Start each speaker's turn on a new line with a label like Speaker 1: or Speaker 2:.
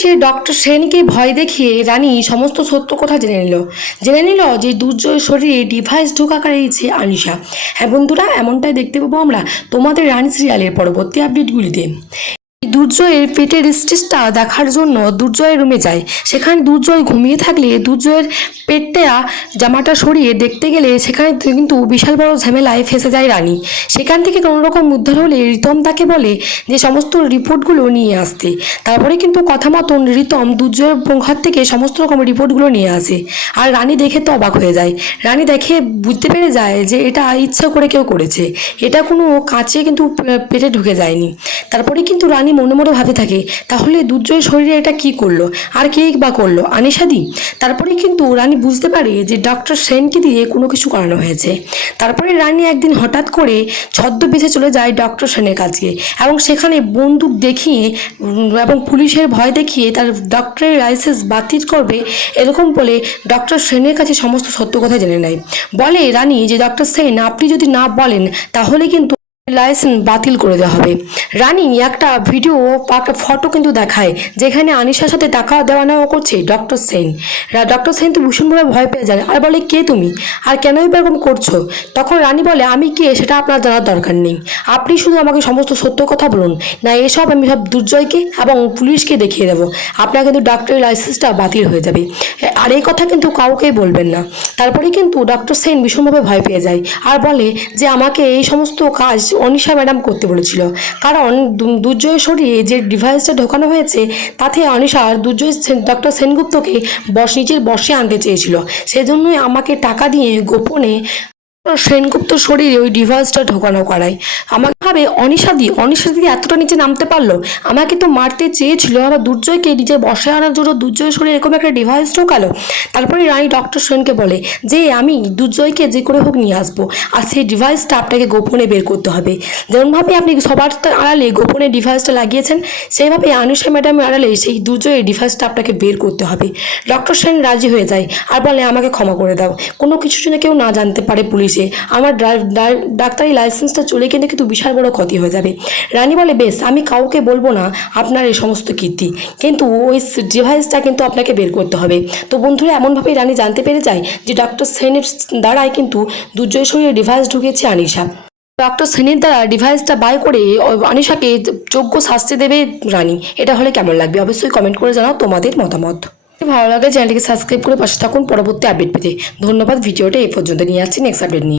Speaker 1: সে doctor সেনকে ভয় দেখিয়ে রানী সমস্ত সত্য কথা জেনে নিল। জেনে নিল যে দুর্জয়ের শরীরে ডিভাইস ঢোকা করিয়েছে আনিশা। হ্যাঁ বন্ধুরা, এমনটাই দেখতে পাবো আমরা তোমাদের রানী সিরিয়ালের পরবর্তী আপডেটগুলিতে দুর্জয়ের পেটের স্টেজটা দেখার জন্য দুর্জয়ের রুমে যায়। সেখানে দুর্জয় ঘুমিয়ে থাকলে দুর্জয়ের পেটটা, জামাটা সরিয়ে দেখতে গেলে সেখানে কিন্তু বিশাল বড় ঝামেলায় ফেসে যায় রানী। সেখান থেকে কোনো রকম উদ্ধার হলে রিতম তাকে বলে যে, সমস্ত রিপোর্টগুলো নিয়ে আসতে। তারপরে কিন্তু কথা মতন রিতম দুর্জয়ের ঘর থেকে সমস্ত রকম রিপোর্টগুলো নিয়ে আসে। আর রানী দেখে তো অবাক হয়ে যায়। রানী দেখে বুঝতে পেরে যায় যে, এটা ইচ্ছা করে কেউ করেছে। এটা কোনো কাঁচে কিন্তু পেটে ঢুকে যায়নি। তারপরে কিন্তু রানী মনে মনে ভাবতে থাকে, তাহলে দুর্জয়ের শরীরে এটা কি করল? আর কে বা করল? আনিসাদি তারপরে কিন্তু রানী বুঝতে পারে যে ডক্টর সেনকে দিয়ে কোনো কিছু করানো হয়েছে। তারপরে রানী একদিন হঠাৎ করে ছদ্ম ছদ্মবেশে চলে যায় ডক্টর সেনের কাছে এবং সেখানে বন্দুক দেখিয়ে এবং পুলিশের ভয় দেখিয়ে তার ডক্টরের লাইসেন্স বাতিল করবে এরকম বলে ডক্টর সেনের কাছে সমস্ত সত্য কথা জেনে নেয়। বলে রানী যে ডক্টর সেন, আপনি যদি না বলেন, তাহলে কিন্তু লাইসেন্স বাতিল করে দেওয়া হবে। রানী একটা ভিডিও একটা ফটো কিন্তু দেখায়, যেখানে আনিশার সাথে টাকা দেওয়া নেওয়া করছে ডক্টর সেন। ডক্টর সেন তো ভীষণভাবে ভয় পেয়ে যায়, আর বলে, কে তুমি? আর কেনই বা এরকম করছ? তখন রানী বলে, আমি কে? সেটা আপনার জানার দরকার নেই। আপনি শুধু আমাকে সমস্ত সত্য কথা বলুন। না, এসব আমি সব দুর্জয়কে এবং পুলিশকে দেখিয়ে দেবো। আপনার কিন্তু ডাক্তারের লাইসেন্সটা বাতিল হয়ে যাবে। আর এই কথা কিন্তু কাউকেই বলবেন না। তারপরে কিন্তু ডক্টর সেন ভীষণভাবে ভয় পেয়ে যায় আর বলে যে আমাকে এই সমস্ত কাজ অনিশা ম্যাডাম করতে বলেছিল। কারণ দু- দুর্জয়ের শরীরে যে ডিভাইসটা ঢোকানো হয়েছে, তাতে অনিশা দুর্জয় ডক্টর সেনগুপ্তকে বস, নিজের বসে আনতে চেয়েছিল। সেজন্যই আমাকে টাকা দিয়ে গোপনে সেনগুপ্ত শরীরে ওই ডিভাইসটা ঢোকানো করায়। আমাকে ভাবে অনিশাদি অনিশাদি এতটা নিচে নামতে পারল, আমাকে তো মারতে চেয়েছিল, আবার দুর্জয়কে নিজে বসে আনার জন্য দুর্জয়ের শরীরে এরকম একটা ডিভাইস ঢোকালো। তারপরে রানী ডক্টর সেনকে বলে, যে আমি দুর্জয়কে যে করে হোক নিয়ে আসব, আর সেই ডিভাইসটা আপনাকে গোপনে বের করতে হবে। যেমনভাবে আপনি সবার আড়ালে গোপনে ডিভাইসটা লাগিয়েছেন, সেইভাবে আনুষা ম্যাডামের আড়ালে সেই দুর্জয়ের ডিভাইসটা আপনাকে বের করতে হবে। ডক্টর সেন রাজি হয়ে যায়, আর বলে, আমাকে ক্ষমা করে দাও। কোনো কিছু যেন কেউ না জানতে পারে পুলিশে, আমার ডাক্তারি লাইসেন্সটা চলে কিন্তু কিন্তু বিশাল বড় ক্ষতি হয়ে যাবে। রানী বলে, বেশ, আমি কাউকে বলব না, আপনার এই সমস্ত কীর্তি। কিন্তু ওই ডিভাইসটা কিন্তু আপনাকে বের করতে হবে। তো বন্ধুরা, এমনভাবেই রানী জানতে পেরে যায় যে ডক্টর সেনের দ্বারাই কিন্তু দুর্জয় শরীরে ডিভাইস ঢুকেছে আনিশা। ডক্টর সেনের দ্বারা ডিভাইসটা বাই করে আনিশাকে যোগ্য শাস্তি দেবে রানী। এটা হলে কেমন লাগবে? অবশ্যই কমেন্ট করে জানাও তোমাদের মতামত। ভালো লাগে, চ্যানেলটিকে সাবস্ক্রাইব করে পাশে থাকুন পরবর্তী আপডেট পেতে। ধন্যবাদ, ভিডিওটা এই পর্যন্ত নিয়ে আসছি। নেক্সট আপডেট নিয়ে